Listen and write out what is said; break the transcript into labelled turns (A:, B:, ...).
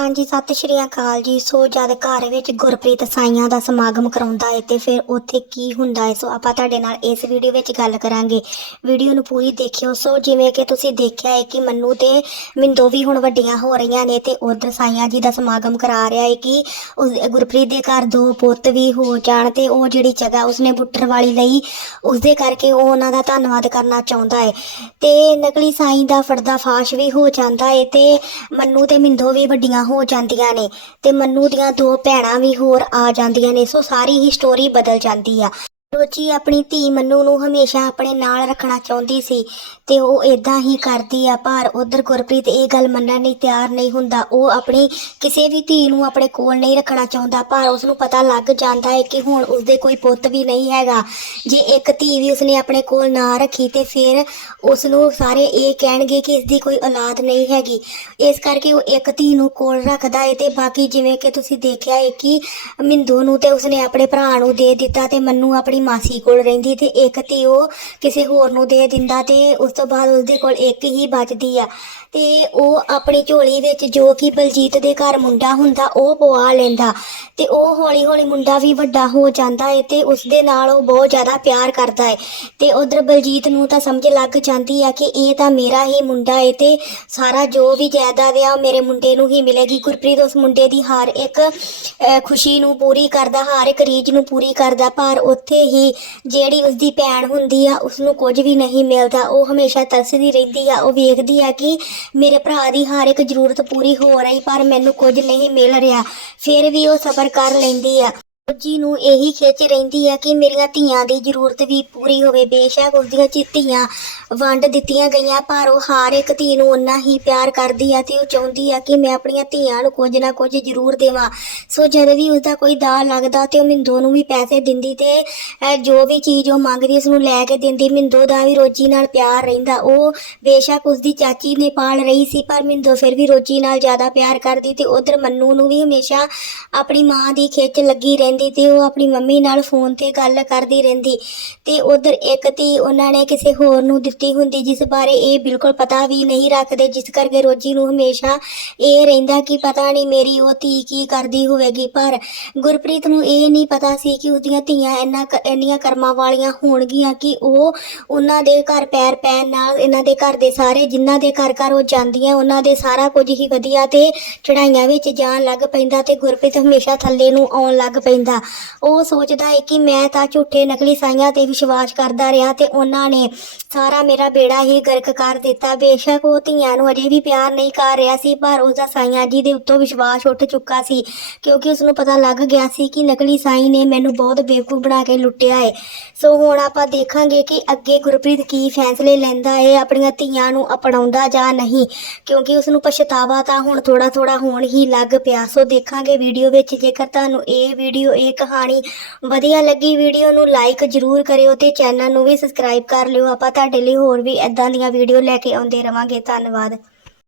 A: ਹਾਂਜੀ, ਸਤਿ ਸ਼੍ਰੀ ਅਕਾਲ ਜੀ। ਸੋ, ਜਦ ਘਰ ਵਿੱਚ ਗੁਰਪ੍ਰੀਤ ਸਾਈਆਂ ਦਾ ਸਮਾਗਮ ਕਰਾਉਂਦਾ ਹੈ ਤੇ ਫਿਰ ਉੱਥੇ ਕੀ ਹੁੰਦਾ ਹੈ ਸੋ, ਆਪਾਂ ਤੁਹਾਡੇ ਨਾਲ ਇਸ ਵੀਡੀਓ ਵਿੱਚ ਗੱਲ ਕਰਾਂਗੇ। ਵੀਡੀਓ ਨੂੰ ਪੂਰੀ ਦੇਖਿਓ। ਸੋ, ਜਿਵੇਂ ਕਿ ਤੁਸੀਂ ਦੇਖਿਆ ਹੈ ਕਿ ਮੰਨੂ ਤੇ ਮਿੰਦੋ ਵੀ ਹੁਣ ਵੱਡੀਆਂ ਹੋ ਰਹੀਆਂ ਨੇ ਤੇ ਉਧਰ ਸਾਈਆਂ ਜੀ ਦਾ ਸਮਾਗਮ ਕਰਾ ਰਿਹਾ ਹੈ ਕਿ ਉਸ- ਗੁਰਪ੍ਰੀਤ ਦੇ ਘਰ ਦੋ ਪੁੱਤ ਵੀ ਹੋ ਜਾਣ ਤੇ ਉਹ ਜਿਹੜੀ ਜਗ੍ਹਾ ਉਸਨੇ ਬੁੱਟਰ ਵਾਲੀ ਲਈ, ਉਸਦੇ ਕਰਕੇ ਉਹ ਉਹਨਾਂ ਦਾ ਧੰਨਵਾਦ ਕਰਨਾ ਚਾਹੁੰਦਾ ਹੈ ਤੇ ਨਕਲੀ ਸਾਈਂ ਦਾ ਫਰਦਾ ਫਾਸ਼ ਵੀ ਹੋ ਜਾਂਦਾ ਹੈ ਤੇ ਮੰਨੂ ਤੇ ਮਿੰਦੋ ਵੀ ਵੱਡੀਆਂ ਹੋ ਜਾਂਦੀਆਂ ਨੇ ਤੇ ਮੰਨੂ ਦੀਆਂ ਦੋ ਭੈਣਾਂ ਵੀ ਹੋਰ ਆ ਜਾਂਦੀਆਂ ਨੇ, ਸੋ ਸਾਰੀ ਹੀ ਸਟੋਰੀ ਬਦਲ ਜਾਂਦੀ ਆ। ਰੋਜੀ ਆਪਣੀ ਧੀ ਮੰਨੂ ਨੂੰ ਹਮੇਸ਼ਾ ਆਪਣੇ ਨਾਲ ਰੱਖਣਾ ਚਾਹੁੰਦੀ ਸੀ ਤੇ ਉਹ ਇਦਾਂ ਹੀ ਕਰਦੀ ਆ, ਪਰ ਉਧਰ ਗੁਰਪ੍ਰੀਤ ਇਹ ਗੱਲ ਮੰਨਣ ਲਈ ਤਿਆਰ ਨਹੀਂ ਹੁੰਦਾ। ਉਹ ਆਪਣੀ ਕਿਸੇ ਵੀ ਧੀ ਨੂੰ ਆਪਣੇ ਕੋਲ ਨਹੀਂ ਰੱਖਣਾ ਚਾਹੁੰਦਾ, ਪਰ ਉਸ ਨੂੰ ਪਤਾ ਲੱਗ ਜਾਂਦਾ ਹੈ ਕਿ ਹੁਣ ਉਸਦੇ ਕੋਈ ਪੁੱਤ ਵੀ ਨਹੀਂ ਹੈਗਾ। ਜੇ ਇੱਕ ਧੀ ਵੀ ਉਸਨੇ ਆਪਣੇ ਕੋਲ ਨਾ ਰੱਖੀ ਤੇ ਫਿਰ ਉਸ ਨੂੰ ਸਾਰੇ ਇਹ ਕਹਿਣਗੇ ਕਿ ਇਸ ਦੀ ਕੋਈ ਔਲਾਦ ਨਹੀਂ ਹੈਗੀ। ਇਸ ਕਰਕੇ ਉਹ ਇੱਕ ਧੀ ਨੂੰ ਕੋਲ ਰੱਖਦਾ ਹੈ ਤੇ ਬਾਕੀ ਜਿਵੇਂ ਕਿ ਤੁਸੀਂ ਦੇਖਿਆ ਹੈ ਕਿ ਮਿੰਦੂ ਨੂੰ ਤੇ ਉਸਨੇ ਆਪਣੇ ਭਰਾ ਨੂੰ ਦੇ ਦਿੱਤਾ ਤੇ ਮੰਨੂ ਆਪਣੀ ਮਾਸੀ ਕੋਲ ਰਹਿੰਦੀ ਤੇ ਇੱਕ ਧੀ ਉਹ ਕਿਸੇ ਹੋਰ ਨੂੰ ਦੇ ਦਿੰਦਾ ਤੇ ਉਸ ਤੋਂ ਬਾਅਦ ਉਸਦੇ ਕੋਲ ਇੱਕ ਹੀ ਬਚਦੀ ਆ। ਤੇ ਉਹ ਆਪਣੀ ਝੋਲੀ ਵਿੱਚ ਜੋ ਕਿ ਬਲਜੀਤ ਦੇ ਘਰ ਮੁੰਡਾ ਹੁੰਦਾ, ਉਹ ਪਵਾ ਲੈਂਦਾ। ਤੇ ਉਹ ਹੌਲੀ ਹੌਲੀ ਮੁੰਡਾ ਵੀ ਵੱਡਾ ਹੋ ਜਾਂਦਾ ਏ ਤੇ ਉਸ ਦੇ ਨਾਲ ਉਹ ਬਹੁਤ ਜ਼ਿਆਦਾ ਪਿਆਰ ਕਰਦਾ ਹੈ ਤੇ ਉਧਰ ਬਲਜੀਤ ਨੂੰ ਤਾਂ ਸਮਝ ਲੱਗ ਜਾਂਦੀ ਆ ਕਿ ਇਹ ਤਾਂ ਮੇਰਾ ਹੀ ਮੁੰਡਾ ਏ ਤੇ ਸਾਰਾ ਜੋ ਵੀ ਜਾਇਦਾਦ ਆ ਉਹ ਮੇਰੇ ਮੁੰਡੇ ਨੂੰ ਹੀ ਮਿਲੇਗੀ। ਗੁਰਪ੍ਰੀਤ ਉਸ ਮੁੰਡੇ ਦੀ ਹਰ ਇੱਕ ਖੁਸ਼ੀ ਨੂੰ ਪੂਰੀ ਕਰਦਾ, ਹਰ ਇੱਕ ਰੀਝ ਨੂੰ ਪੂਰੀ ਕਰਦਾ, ਪਰ ਉੱਥੇ ਹੀ ਜਿਹੜੀ ਉਸਦੀ ਭੈਣ ਹੁੰਦੀ ਆ ਉਸ ਨੂੰ ਕੁਝ ਵੀ ਨਹੀਂ ਮਿਲਦਾ। ਉਹ ਹਮੇਸ਼ਾ ਤਰਸਦੀ ਰਹਿੰਦੀ ਆ, ਉਹ ਵੇਖਦੀ ਆ ਕਿ ਮੇਰੇ ਭਰਾ ਦੀ ਹਰ ਇੱਕ ਜ਼ਰੂਰਤ ਪੂਰੀ ਹੋ ਰਹੀ, ਪਰ ਮੈਨੂੰ ਕੁਝ ਨਹੀਂ ਮਿਲ ਰਿਹਾ। ਫਿਰ ਵੀ ਉਹ ਸਬਰ ਕਰ ਲੈਂਦੀ ਆ। ਜੀ ਨੂੰ ਇਹੀ ਖਿੱਚ ਰਹਿੰਦੀ ਆ ਕਿ ਮੇਰੀਆਂ ਧੀਆਂ ਦੀ ਜ਼ਰੂਰਤ ਵੀ ਪੂਰੀ ਹੋਵੇ। ਬੇਸ਼ੱਕ ਉਸਦੀਆਂ ਚ ਧੀਆਂ ਵੰਡ ਦਿੱਤੀਆਂ ਗਈਆਂ ਪਰ ਉਹ ਹਰ ਇੱਕ ਧੀ ਨੂੰ ਉਨਾ ਹੀ ਪਿਆਰ ਕਰਦੀ ਆ ਤੇ ਉਹ ਚਾਹੁੰਦੀ ਆ ਕਿ ਮੈਂ ਆਪਣੀਆਂ ਧੀਆਂ ਨੂੰ ਕੁਝ ਨਾ ਕੁਝ ਜ਼ਰੂਰ ਦੇਵਾਂ। ਸੋ ਜਦ ਵੀ ਉਸਦਾ ਕੋਈ ਦਾ ਲੱਗਦਾ ਤੇ ਉਹ ਮਿੰਦੋ ਨੂੰ ਵੀ ਪੈਸੇ ਦਿੰਦੀ ਤੇ ਅਹ, ਜੋ ਵੀ ਚੀਜ਼ ਉਹ ਮੰਗਦੀ ਉਸ ਨੂੰ ਲੈ ਕੇ ਦਿੰਦੀ ਮਿੰਦੋ ਦਾ ਵੀ ਰੋਜੀ ਨਾਲ ਪਿਆਰ ਰਹਿੰਦਾ। ਉਹ ਬੇਸ਼ੱਕ ਉਸਦੀ ਚਾਚੀ ਨੇ ਪਾਲ ਰਹੀ ਸੀ ਪਰ ਮਿੰਦੋ ਫਿਰ ਵੀ ਰੋਜੀ ਨਾਲ ਜ਼ਿਆਦਾ ਪਿਆਰ ਕਰਦੀ ਤੇ ਉਧਰ ਮੰਨੂ ਨੂੰ ਵੀ ਹਮੇਸ਼ਾ ਆਪਣੀ ਮਾਂ ਦੀ ਖਿੱਚ ਲੱਗੀ ਰਹਿੰਦੀ ਤੇ ਉਹ ਆਪਣੀ ਮੰਮੀ ਨਾਲ ਫੋਨ ਤੇ ਗੱਲ ਕਰਦੀ ਰਹਿੰਦੀ। ਤੇ ਉਧਰ ਇੱਕ ਧੀ ਉਹਨਾਂ ਨੇ ਕਿਸੇ ਹੋਰ ਨੂੰ ਦਿੱਤੀ ਹੁੰਦੀ, ਜਿਸ ਬਾਰੇ ਇਹ ਬਿਲਕੁਲ ਪਤਾ ਵੀ ਨਹੀਂ ਰੱਖਦੇ, ਜਿਸ ਕਰਕੇ ਰੋਜੀ ਨੂੰ ਹਮੇਸ਼ਾ ਇਹ ਰਹਿੰਦਾ ਕਿ ਪਤਾ ਨਹੀਂ ਮੇਰੀ ਉਹ ਧੀ ਕੀ ਕਰਦੀ ਹੋਵੇਗੀ। ਪਰ ਗੁਰਪ੍ਰੀਤ ਨੂੰ ਇਹ ਨਹੀਂ ਪਤਾ ਸੀ ਕਿ ਉਹਦੀਆਂ ਧੀਆਂ ਇੰਨਾ ਕ- ਇੰਨੀਆਂ ਕਰਮਾਂ ਵਾਲੀਆਂ ਹੋਣਗੀਆਂ ਕਿ ਉਹ ਉਹਨਾਂ ਦੇ ਘਰ ਪੈਰ ਪੈਣ ਨਾਲ ਇਹਨਾਂ ਦੇ ਘਰ ਦੇ ਸਾਰੇ, ਜਿਨ੍ਹਾਂ ਦੇ ਘਰ ਘਰ ਉਹ ਜਾਂਦੀਆਂ, ਉਹਨਾਂ ਦੇ ਸਾਰਾ ਕੁਝ ਹੀ ਵਧੀਆ ਤੇ ਚੜਾਈਆਂ ਵਿੱਚ ਜਾਣ ਲੱਗ ਪੈਂਦਾ ਤੇ ਗੁਰਪ੍ਰੀਤ ਹਮੇਸ਼ਾ ਥੱਲੇ ਨੂੰ ਆਉਣ ਲੱਗ ਪੈਂਦਾ। ਉਹ ਸੋਚਦਾ ਹੈ ਕਿ ਮੈਂ ਤਾਂ ਝੂਠੇ ਨਕਲੀ ਸਾਈਆਂ ਤੇ ਵਿਸ਼ਵਾਸ ਕਰਦਾ ਰਿਹਾ ਤੇ ਉਹਨਾਂ ਨੇ ਸਾਰਾ ਮੇਰਾ ਬੇੜਾ ਹੀ ਗਰਕ ਕਰ ਦਿੱਤਾ। ਬੇਸ਼ੱਕ ਉਹ ਧੀਆਂ ਨੂੰ ਅਜੇ ਵੀ ਪਿਆਰ ਨਹੀਂ ਕਰ ਰਿਹਾ ਸੀ, ਪਰ ਉਸਦਾ ਸਾਈਆਂ ਜੀ ਦੇ ਉੱਤੋਂ ਵਿਸ਼ਵਾਸ ਉੱਠ ਚੁੱਕਾ ਸੀ, ਕਿਉਂਕਿ ਉਸ ਨੂੰ ਪਤਾ ਲੱਗ ਗਿਆ ਸੀ ਕਿ ਨਕਲੀ ਸਾਈ ਨੇ ਮੈਨੂੰ ਬਹੁਤ ਬੇਵਕੂਫ ਬਣਾ ਕੇ ਲੁੱਟਿਆ ਹੈ ਸੋ ਹੁਣ ਆਪਾਂ ਦੇਖਾਂਗੇ ਕਿ ਅੱਗੇ ਗੁਰਪ੍ਰੀਤ ਕੀ ਫੈਸਲੇ ਲੈਂਦਾ ਹੈ ਆਪਣੀਆਂ ਧੀਆਂ ਨੂੰ ਅਪਣਾਉਂਦਾ ਜਾਂ ਨਹੀਂ, ਕਿਉਂਕਿ ਉਸ ਨੂੰ ਪਛਤਾਵਾ ਤਾਂ ਹੁਣ ਥੋੜਾ ਥੋੜਾ ਹੋਣ ਹੀ ਲੱਗ ਪਿਆ। ਸੋ ਦੇਖਾਂਗੇ ਵੀਡੀਓ ਵਿੱਚ, ਜੇਕਰ ਤੁਹਾਨੂੰ ਇਹ ਵੀਡੀਓ ਇਹ ਕਹਾਣੀ ਵਧੀਆ ਲੱਗੀ, ਵੀਡੀਓ ਨੂੰ ਲਾਈਕ ਜਰੂਰ ਕਰਿਓ ਤੇ ਚੈਨਲ ਨੂੰ ਵੀ ਸਬਸਕ੍ਰਾਈਬ ਕਰ ਲਿਓ। ਆਪਾਂ ਤੁਹਾਡੇ ਲਈ ਹੋਰ ਵੀ ਇਦਾਂ ਦੀਆਂ ਵੀਡੀਓ ਲੈ ਕੇ ਆਉਂਦੇ ਰਵਾਂਗੇ। ਧੰਨਵਾਦ।